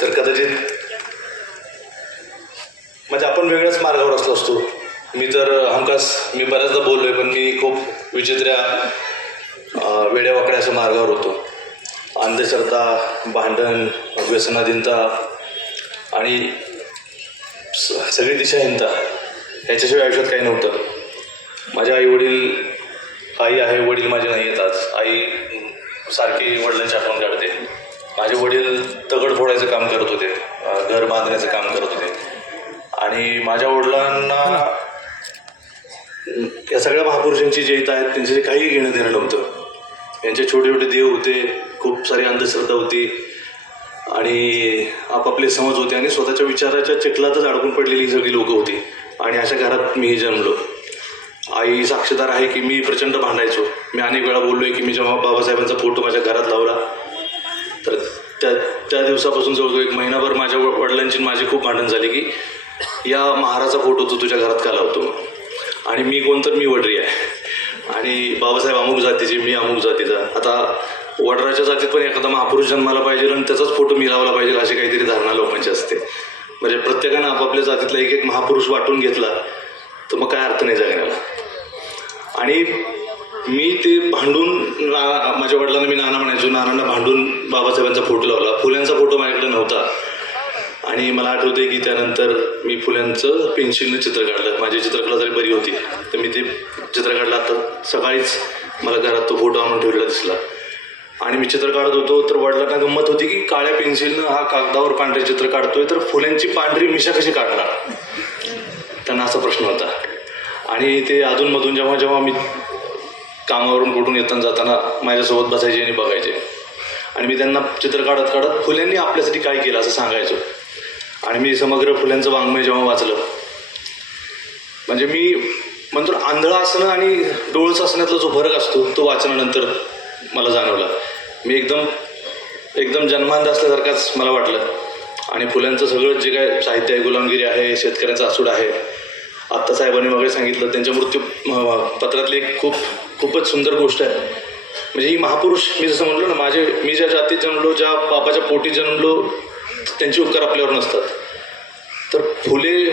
तर कदाचित म्हणजे आपण वेगळ्याच मार्गावर असलो असतो. मी तर हमखास मी बऱ्याचदा बोललो आहे पण मी खूप विचित्र्या अं, वेड्यावाकड्या असं मार्गावर होतो. अंधश्रद्धा भांडण व्यसनाधीनता आणि स- सगळी दिशाहीनता ह्याच्याशिवाय आयुष्यात काही नव्हतं. माझे आई वडील आई आहे वडील माझे नाही येतात आई सारखी वडिलांची आठवण काढते. माझे वडील दगड फोडायचं काम करत होते घर बांधण्याचं काम करत होते. आणि माझ्या वडिलांना या सगळ्या महापुरुषांची जे इथं आहेत त्यांचे काही घेणं देणं नव्हतं. यांचे छोटे छोटे देव होते खूप सारी अंधश्रद्धा होती. आणि आपापले समज होते आणि स्वतःच्या विचाराच्या चिखलातच अडकून पडलेली ही सगळी लोकं होती. आणि अशा घरात मीही जन्मलो. आई साक्षीदार आहे की मी प्रचंड भांडायचो. मी अनेक वेळा बोललोय की मी जेव्हा बाबासाहेबांचा फोटो माझ्या घरात लावला त्या त्या दिवसापासून जवळजवळ एक महिनाभर माझ्या व- वडिलांची माझी खूप भांडण झाली की या महाराचा फोटो तू तुझ्या घरात का लावतो? आणि मी कोण तर मी वडरी आहे. आणि बाबासाहेब अमुक जातीचे मी अमुक जातीचा. आता वडराच्या जातीत पण एखादा महापुरुष जन्माला पाहिजे आणि त्याचाच फोटो मी लावला पाहिजे अशी काहीतरी धारणा लोकांची असते. म्हणजे प्रत्येकानं आपापल्या जातीतला एक एक महापुरुष वाटून घेतला तर मग काय अर्थ नाही जगण्याला. आणि मी ते भांडून माझ्या वडिलांना मी नाना म्हणायचो नानांना भांडून बाबासाहेबांचा फोटो लावला. फुल्यांचा फोटो माझ्याकडे नव्हता. आणि मला आठवते की त्यानंतर मी फुल्यांचं पेन्सिलनं चित्र काढलं. माझी चित्रकला जरी बरी होती तर मी ते चित्र काढलं. आता सकाळीच मला घरात तो फोटो आणून ठेवलेला दिसला. आणि मी चित्र काढत होतो तर वडिलांना गंमत होती की काळ्या पेन्सिलनं हा कागदावर पांढरे चित्र काढतोय तर फुल्यांची पांढरी मिशा कशी काढणार? त्यांना असा प्रश्न होता. आणि ते अधूनमधून जेव्हा जेव्हा मी कामावरून कुठून येताना जाताना माझ्यासोबत बसायचे आणि बघायचे. आणि मी त्यांना चित्र काढत काढत फुल्यांनी आपल्यासाठी काय केलं असं सांगायचो. आणि मी समग्र फुल्यांचं वाङ्मय जेव्हा वाचलं म्हणजे मी म्हणतो आंधळं असणं आणि डोळस असण्यातला जो फरक असतो तो वाचनानंतर मला जाणवला. मी एकदम एकदम जन्मांध असल्यासारखाच मला वाटलं. आणि फुल्यांचं सगळं जे काय साहित्य आहे गुलामगिरी आहे शेतकऱ्यांचा असूड आहे आत्ता साहेबांनी वगैरे सांगितलं त्यांच्या मृत्यू पत्रातली एक खूप खूपच सुंदर गोष्ट आहे. म्हणजे ही महापुरुष मी जसं म्हणलो ना माझे मी ज्या जातीत जन्मलो ज्या बापाच्या पोटी जन्मलो त्यांचे उपकार आपल्यावर नसतात. तर फुले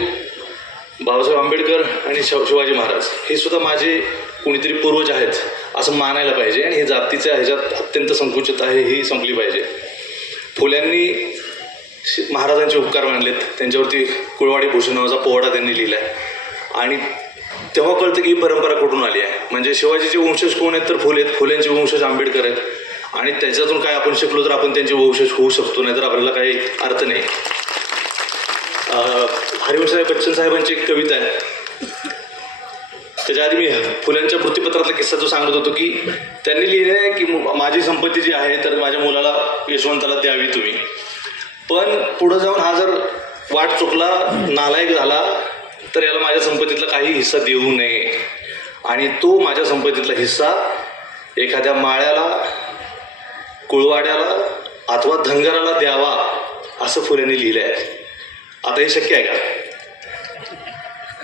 बाबासाहेब आंबेडकर आणि शिवाजी महाराज हे सुद्धा माझे कोणीतरी पूर्वज आहेत असं मानायला पाहिजे. आणि हे जातीच्या ह्याच्यात अत्यंत संकुचित आहे ही संपली पाहिजे. फुल्यांनी महाराजांचे उपकार मानलेत. त्यांच्यावरती कुळवाडी भूषण नावाचा पोवाडा त्यांनी लिहिला आहे आणि तेव्हा कळतं की ही परंपरा कुठून आली आहे. म्हणजे शिवाजीचे वंशज कोण आहेत तर फुले आहेत. फुल्यांचे वंशज आंबेडकर आहेत. आणि त्याच्यातून काय आपण शिकलो तर आपण त्यांचे वंशज होऊ शकतो नाही तर आपल्याला काही अर्थ नाही. हरिवंशराय बच्चन साहेबांची एक कविता आहे. त्याच्या आधी मी फुल्यांच्या वृत्तीपत्रातला किस्सा जो सांगत होतो की त्यांनी लिहिलं आहे की माझी संपत्ती जी आहे तर माझ्या मुलाला यशवंताला द्यावी तुम्ही. पण पुढं जाऊन हा जर वाट चुकला नालायक झाला तर याला माझ्या संपत्तीतला काही हिस्सा देऊ नये. आणि तो माझ्या संपत्तीतला हिस्सा एखाद्या माळ्याला कुळवाड्याला अथवा धनगराला द्यावा असं फुल्यांनी लिहिलं आहे आता हे शक्य आहे का?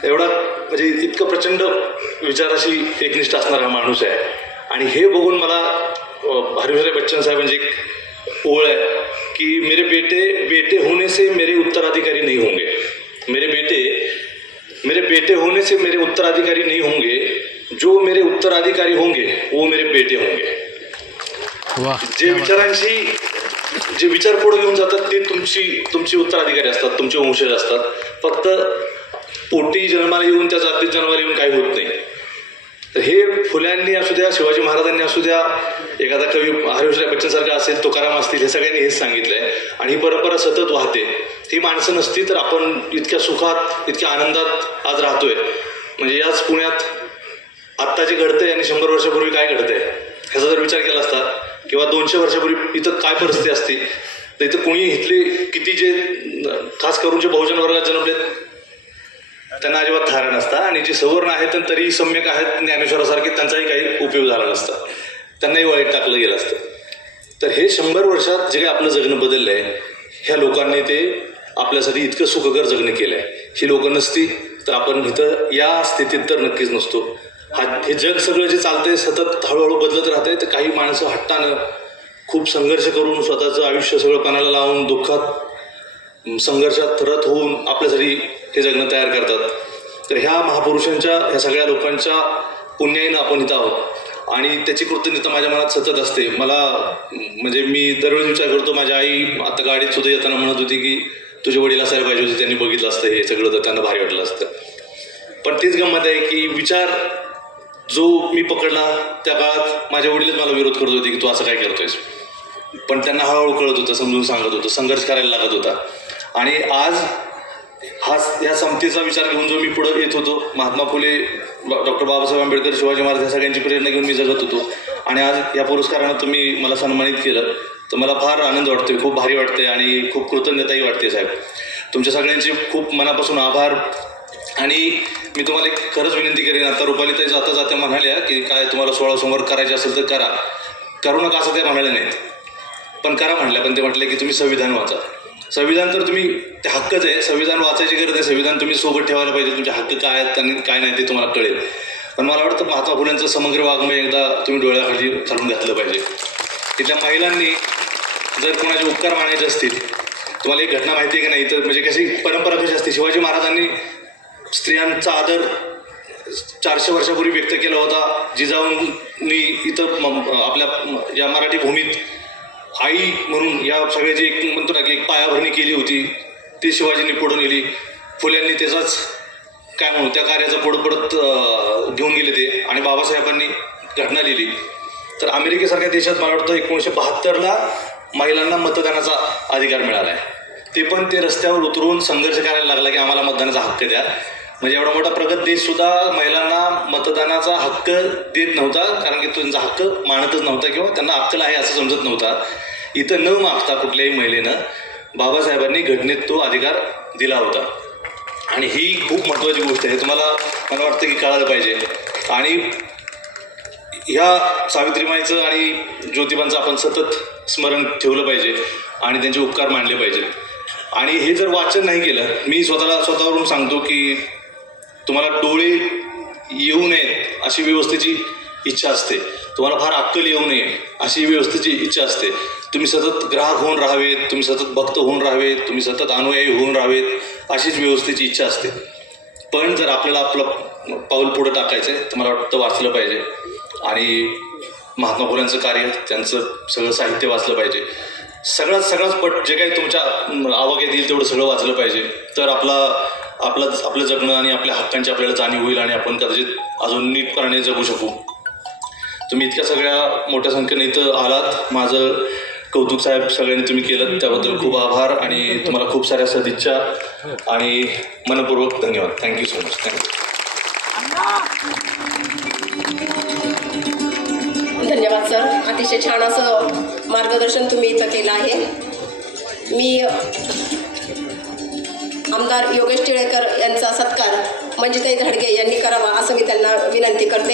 एवढा म्हणजे इतकं प्रचंड विचाराशी एकनिष्ठ असणारा हा माणूस आहे. आणि हे बघून मला हरिवंशराय बच्चन साहेबांची एक ओळ आहे की मेरे बेटे बेटे होने से मेरे उत्तराधिकारी नहीं होंगे. मेरे बेटे मेरे बेटे होने से मेरे उत्तराधिकारी नहीं होंगे। जो मेरे उत्तराधिकारी होंगे वो मेरे बेटे होंगे। जे विचारांशी जे विचार पुढे घेऊन जातात ते तुमची तुमची उत्तराधिकारी असतात तुमचे वंशज असतात. फक्त पोटी जन्माला येऊन त्या जातीत जन्माला येऊन काही होत नाही. तर हे फुल्यांनी असू द्या शिवाजी महाराजांनी असू द्या एखादा कवी हरिवंशराय बच्चन सारखा असेल तुकाराम असतील हे सगळ्यांनी हेच सांगितलंय. आणि ही परंपरा सतत वाहते. ही माणसं नसती तर आपण इतक्या सुखात इतक्या आनंदात आज राहतोय. म्हणजे याच पुण्यात आत्ता जे घडतंय आणि शंभर वर्षापूर्वी काय घडतंय ह्याचा जर विचार केला असता किंवा दोनशे वर्षापूर्वी इथं काय परिस्थिती असती तर इथं कुणी इथले किती जे खास करून जे बहुजन वर्गात जन्मलेत त्यांना अजिबात थारा नसता. आणि जे सवर्ण आहेत तरी सम्यक आहेत ज्ञानेश्वरासारखे त्यांचाही काही उपयोग झाला नसता. त्यांनाही वाईट टाकलं गेलं असतं. तर हे शंभर वर्षात जे काही आपलं जगणं बदललं आहे ह्या लोकांनी ते आपल्यासाठी इतकं सुखकर जगणं केलं आहे ही लोकं नसती तर आपण इथं या स्थितीत तर नक्कीच नसतो. हा हे जग सगळं जे चालतंय सतत हळूहळू बदलत राहतंय तर काही माणसं हट्टानं खूप संघर्ष करून स्वतःचं आयुष्य सगळं पणाला लावून दुःखात संघर्षात रत होऊन आपल्यासाठी हे जगणं तयार करतात. तर ह्या महापुरुषांच्या ह्या सगळ्या लोकांच्या पुण्याईनं आपण इथं आहोत. आणि त्याची कृतज्ञता माझ्या मनात सतत असते. मला म्हणजे मी दरवेळी विचार करतो माझ्या आई आता गाडीत सुद्धा येताना म्हणत होती की तुझे वडील असायला पाहिजे होते त्यांनी बघितलं असतं हे सगळं तर त्यांना भारी वाटलं असतं. पण तीच गंमत आहे की विचार जो मी पकडला त्या काळात माझ्या वडीलच मला विरोध करत होते की तू असं काय करतोयस. पण त्यांना हळूहळू कळत होतं समजून सांगत होतं संघर्ष करायला लागत होता. आणि आज हा ह्या समतेचा विचार घेऊन जो मी पुढं येत होतो महात्मा फुले डॉक्टर बाबासाहेब आंबेडकर शिवाजी महाराज या सगळ्यांची प्रेरणा घेऊन मी जगत होतो. आणि आज या पुरस्कारानं तुम्ही मला सन्मानित केलं. तर मला फार आनंद वाटतोय खूप भारी वाटते आणि खूप कृतज्ञताही वाटते साहेब. तुमच्या सगळ्यांचे खूप मनापासून आभार. आणि मी तुम्हाला एक खरंच विनंती करेन आता रुपालीताई जाता जाता म्हणाल्या की काय तुम्हाला सोळा सोमवार करायचे असेल तर करा. करू नका असं ते म्हणाले नाहीत. पण करा म्हटलं पण ते म्हटले की तुम्ही संविधान वाचा. संविधान तर तुम्ही ते हक्कच आहे. संविधान वाचायची गरज आहे संविधान तुम्ही सोबत ठेवायला पाहिजे. तुमचे हक्क काय आहेत आणि काय नाही ते तुम्हाला कळेल. पण मला वाटतं महात्मा फुल्यांचं समग्र वाङ्मय एकदा तुम्ही डोळ्याखाली घालून घातलं पाहिजे. तिथल्या महिलांनी जर कोणाचे उपकार मानायचे असतील तुम्हाला एक घटना माहिती आहे की नाही? तर म्हणजे कशी परंपरा कशी असते. शिवाजी महाराजांनी स्त्रियांचा आदर चारशे वर्षापूर्वी व्यक्त केला होता. जिजाऊंनी इथं म- आपल्या या मराठी भूमीत आई म्हणून या सगळ्याची एक म्हणतो ना की एक पायाभरणी केली होती ती शिवाजींनी पुढून नेली. फुल्यांनी त्याचाच काय म्हणू त्या कार्याचा पुढं पडत घेऊन गेले ते आणि बाबासाहेबांनी घटना लिहिली. तर अमेरिकेसारख्या देशात मला वाटतं एकोणीसशे बहात्तरला महिलांना मतदानाचा अधिकार मिळाला आहे ते पण ते रस्त्यावर उतरून संघर्ष करायला लागला की आम्हाला मतदानाचा हक्क द्या. म्हणजे एवढा मोठा प्रगत देशसुद्धा महिलांना मतदानाचा हक्क देत नव्हता कारण की त्यांचा हक्क मानतच नव्हता किंवा त्यांना अक्कल आहे असं समजत नव्हता. इथं न मागता कुठल्याही महिलेनं बाबासाहेबांनी घटनेत तो अधिकार दिला होता. आणि ही खूप महत्त्वाची गोष्ट आहे. तुम्हाला मला वाटतं की कळायला पाहिजे. आणि ह्या सावित्रीमाईचं आणि ज्योतिबांचं आपण सतत स्मरण ठेवलं पाहिजे आणि त्यांचे उपकार मानले पाहिजेत. आणि हे जर वाचन नाही केलं मी स्वतःला स्वतःवरून सांगतो की तुम्हाला डोळे येऊ नयेत अशी व्यवस्थेची इच्छा असते. तुम्हाला फार अक्कल येऊ नये अशी व्यवस्थेची इच्छा असते. तुम्ही सतत ग्राहक होऊन राहावेत तुम्ही सतत भक्त होऊन राहावेत तुम्ही सतत अनुयायी होऊन राहावेत अशीच व्यवस्थेची इच्छा असते. पण जर आपल्याला आपलं पाऊल पुढं टाकायचं आहे तर मला वाटतं वाचलं पाहिजे. आणि महात्मा फुल्यांचं कार्य त्यांचं सगळं साहित्य वाचलं पाहिजे. सगळ्यात सगळ्यात पट जे काही तुमच्या आवाक्यात येईल तेवढं सगळं वाचलं पाहिजे. तर आपला आपलं आपलं जगणं आणि आपल्या हक्कांची आपल्याला जाणीव होईल आणि आपण कदाचित अजून नीटपणाने जगू शकू. तुम्ही इतक्या सगळ्या मोठ्या संख्येने इथं आलात. माझं कौतुक साहेब सगळ्यांनी तुम्ही केलं. त्याबद्दल खूप आभार आणि तुम्हाला खूप साऱ्या सदिच्छा आणि मनपूर्वक धन्यवाद. थँक्यू सो मच थँक्यू अतिशय छान असं मार्गदर्शन तुम्ही इथं केलं आहे. मी आमदार योगेश टिळेकर यांचा सत्कार मंजिताई धडगे यांनी करावा असं मी त्यांना विनंती करते.